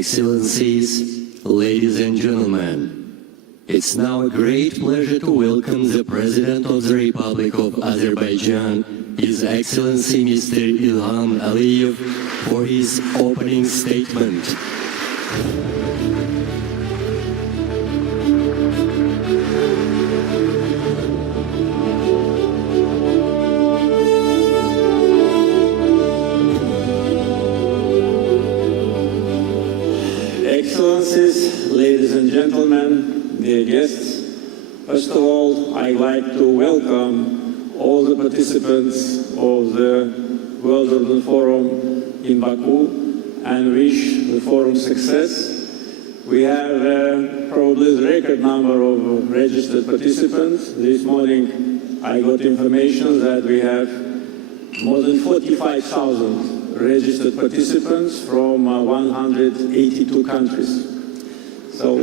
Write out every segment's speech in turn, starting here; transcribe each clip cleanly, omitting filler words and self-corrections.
Excellencies, ladies and gentlemen, it's now a great pleasure to welcome the President of the Republic of Azerbaijan, His Excellency Mr. Ilham Aliyev, for his opening statement. Excellencies, ladies and gentlemen, dear guests, first of all, I'd like to welcome all the participants of the World Urban Forum in Baku and wish the forum success. We have probably the record number of registered participants. This morning I got information that we have more than 45,000 registered participants from 182 countries. So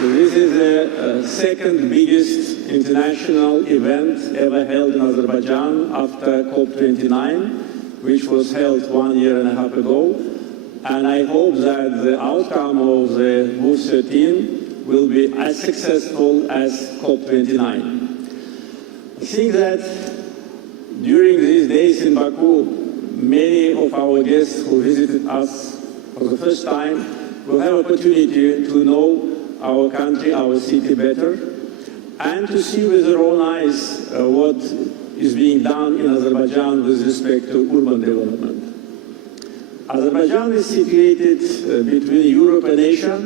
this is the second biggest international event ever held in Azerbaijan after COP29, which was held 1.5 years ago. And I hope that the outcome of the Move 13 will be as successful as COP29. I think that during these days in Baku, many of our guests who visited us for the first time will have opportunity to know our country, our city better, and to see with their own eyes what is being done in Azerbaijan with respect to urban development. Azerbaijan is situated between Europe and Asia,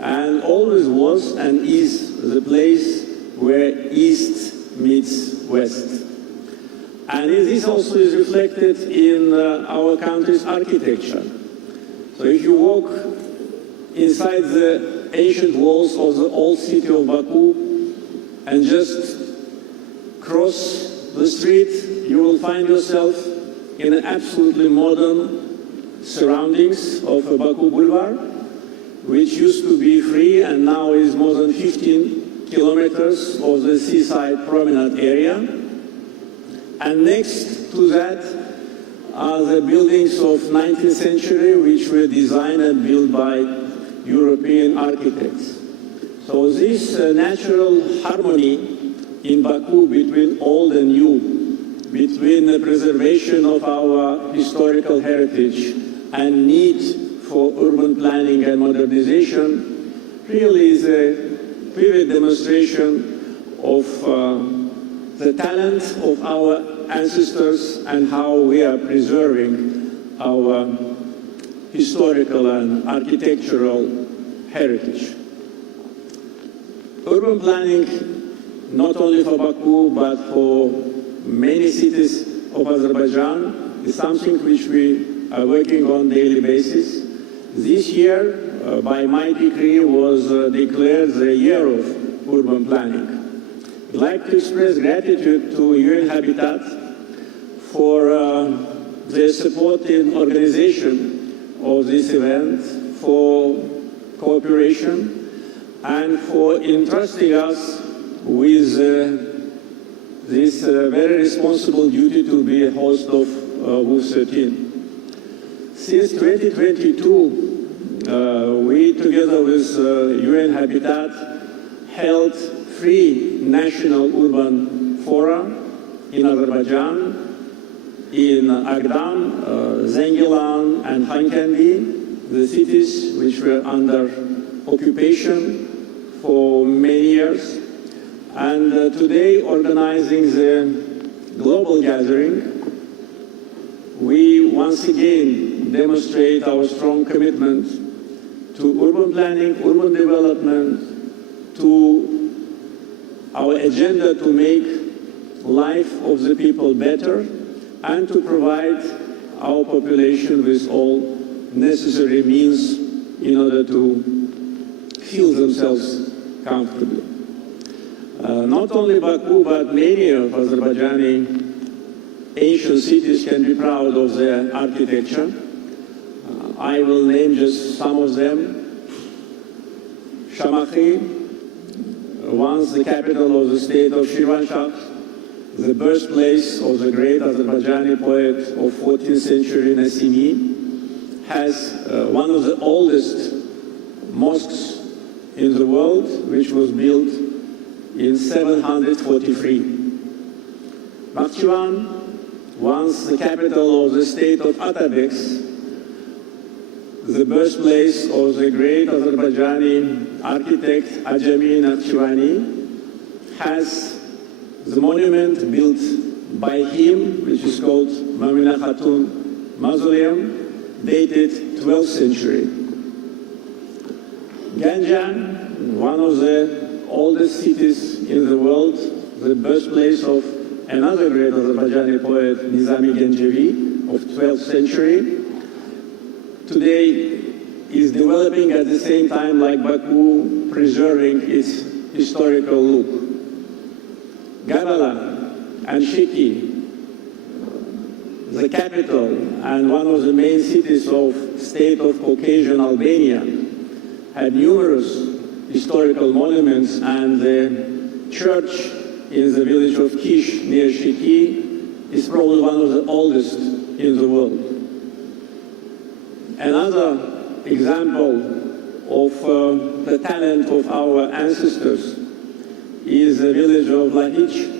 and always was and is the place where East meets West. And this also is reflected in our country's architecture. So if you walk inside the ancient walls of the old city of Baku and just cross the street, you will find yourself in absolutely modern surroundings of Baku Boulevard, which used to be free and now is more than 15 kilometers of the seaside promenade area. And next to that are the buildings of 19th century, which were designed and built by European architects. So this natural harmony in Baku between old and new, between the preservation of our historical heritage and need for urban planning and modernization, really is a vivid demonstration of the talent of our ancestors and how we are preserving our historical and architectural heritage. Urban planning, not only for Baku but for many cities of Azerbaijan, is something which we are working on a daily basis. This year, by my decree, was declared the year of urban planning. I'd like to express gratitude to UN Habitat for their support in organization of this event, for cooperation, and for entrusting us with this very responsible duty to be a host of Move 13. Since 2022, we, together with UN Habitat, held 3 national urban fora in Azerbaijan, in Agdam, Zengilan, and Khankandi, the cities which were under occupation for many years. And today, organizing the global gathering, we once again demonstrate our strong commitment to urban planning, urban development, to our agenda to make life of the people better and to provide our population with all necessary means in order to feel themselves comfortably. Not only Baku, but many of Azerbaijani ancient cities can be proud of their architecture. I will name just some of them. Shamakhi, once the capital of the state of Shirvanshah, the birthplace of the great Azerbaijani poet of 14th century Nasimi, has one of the oldest mosques in the world, which was built in 743. Nakhchivan, once the capital of the state of Atabeks, the birthplace of the great Azerbaijani architect Ajami Nakhchivani, has the monument built by him, which is called Mamina Khatun Mausoleum, dated 12th century. Ganjan, one of the oldest cities in the world, the birthplace of another great Azerbaijani poet, Nizami Gencevi, of 12th century, today is developing at the same time like Baku, preserving its historical look. Gabala and Shiki, the capital and one of the main cities of state of Caucasian Albania, had numerous historical monuments, and the church in the village of Kish near Shiki is probably one of the oldest in the world. Another example of the talent of our ancestors is the village of Lahich.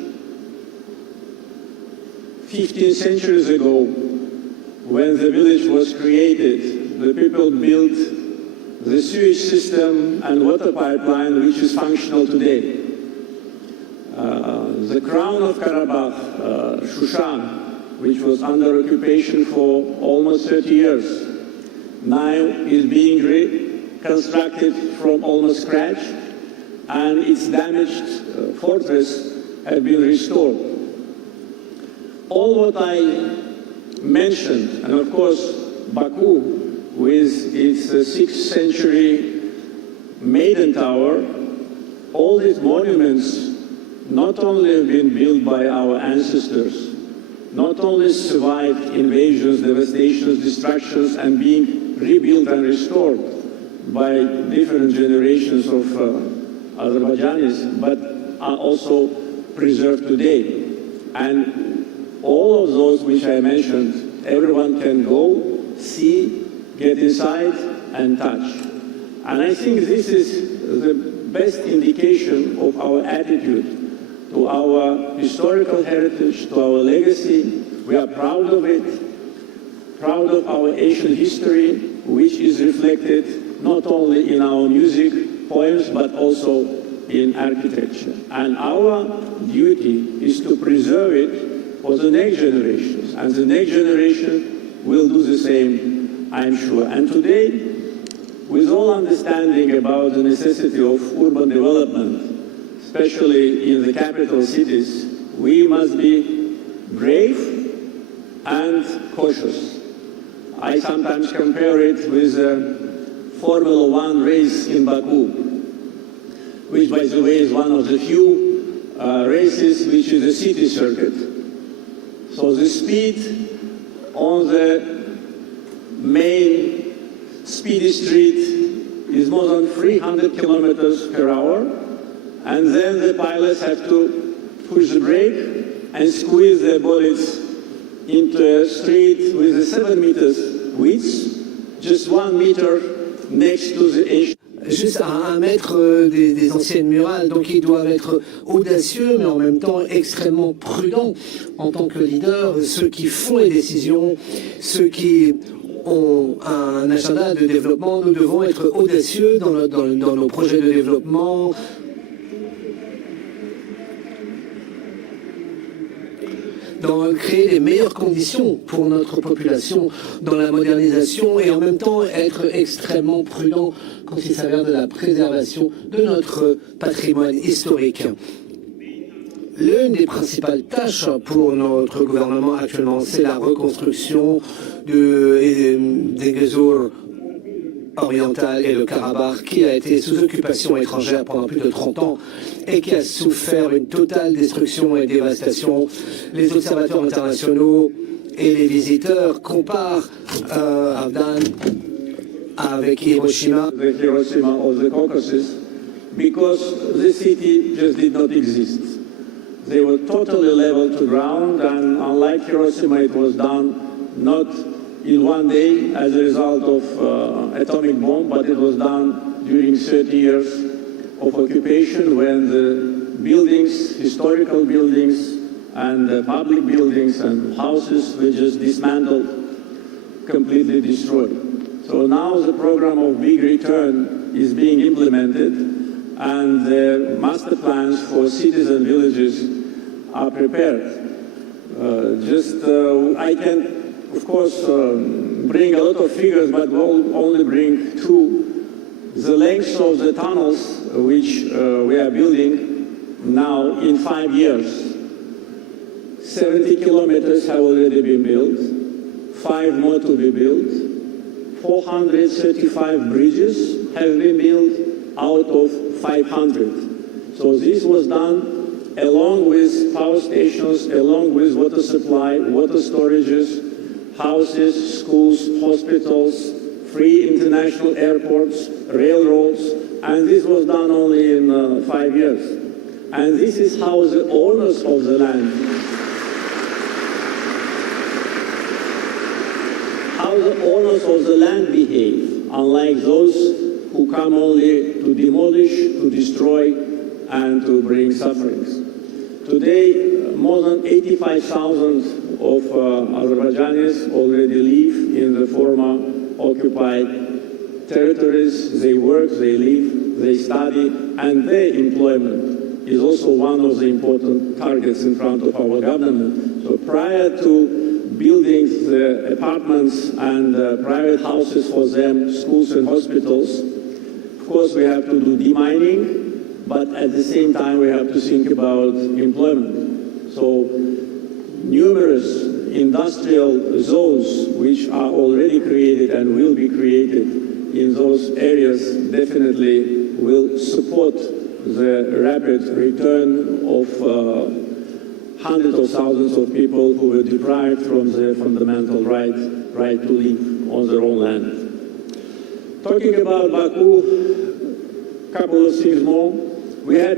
15 centuries ago, when the village was created, the people built the sewage system and water pipeline, which is functional today. The crown of Karabakh, Shushan, which was under occupation for almost 30 years, now is being reconstructed from almost scratch, and its damaged fortress has been restored. All what I mentioned, and of course Baku, with its 6th century Maiden Tower, all these monuments not only have been built by our ancestors, not only survived invasions, devastations, destructions, and being rebuilt and restored by different generations of Azerbaijanis, but are also preserved today. And all of those which I mentioned, everyone can go, see, get inside and touch. And I think this is the best indication of our attitude to our historical heritage, to our legacy. We are proud of it, proud of our Asian history, which is reflected not only in our music, poems, but also in architecture. And our duty is to preserve it for the next generations, and the next generation will do the same, I'm sure. And today, with all understanding about the necessity of urban development, especially in the capital cities, we must be brave and cautious. I sometimes compare it with a Formula One race in Baku, which, by the way, is one of the few races which is a city circuit. So the speed on the main speedy street is more than 300 kilometers per hour, and then the pilots have to push the brake and squeeze their bullets into a street with a 7 meters width, just 1 meter next to the ancient. Juste à 1 mètre des anciennes murales, donc ils doivent être audacieux, mais en même temps extrêmement prudents en tant que leaders, ceux qui font les décisions, ceux qui ont un agenda de développement. Nous devons être audacieux dans nos projets de développement, dans créer les meilleures conditions pour notre population, dans la modernisation, et en même temps être extrêmement prudent quand il s'avère de la préservation de notre patrimoine historique. L'une des principales tâches pour notre gouvernement actuellement, c'est la reconstruction des Gezur orientale et le Karabakh, qui a été sous occupation étrangère pendant plus de 30 ans et qui a souffert une totale destruction et dévastation. Les observateurs internationaux et les visiteurs comparent Afdan avec Hiroshima. The Hiroshima of the Caucasus, because the city just did not exist. They were totally level to ground, and unlike Hiroshima, it was done not in one day as a result of atomic bomb, but it was done during 30 years of occupation when the buildings, historical buildings, and public buildings and houses were just dismantled, completely destroyed. So now the program of big return is being implemented, and the master plans for cities and villages are prepared. I can, of course, bring a lot of figures, but we'll only bring two. The length of the tunnels which we are building now in 5 years. 70 kilometers have already been built, 5 more to be built, 435 bridges have been built out of 500. So this was done along with power stations, along with water supply, water storages, houses, schools, hospitals, free international airports, railroads, and this was done only in 5 years. And this is how the owners of the land, behave, unlike those who come only to demolish, to destroy, and to bring sufferings. Today, more than 85,000 of Azerbaijanis already live in the former occupied territories. They work, they live, they study, and their employment is also one of the important targets in front of our government. So prior to building the apartments and private houses for them, schools and hospitals, of course we have to do demining, but at the same time we have to think about employment. So numerous industrial zones which are already created and will be created in those areas definitely will support the rapid return of hundreds of thousands of people who were deprived from their fundamental right to live on their own land. Talking about Baku, a couple of things more. We had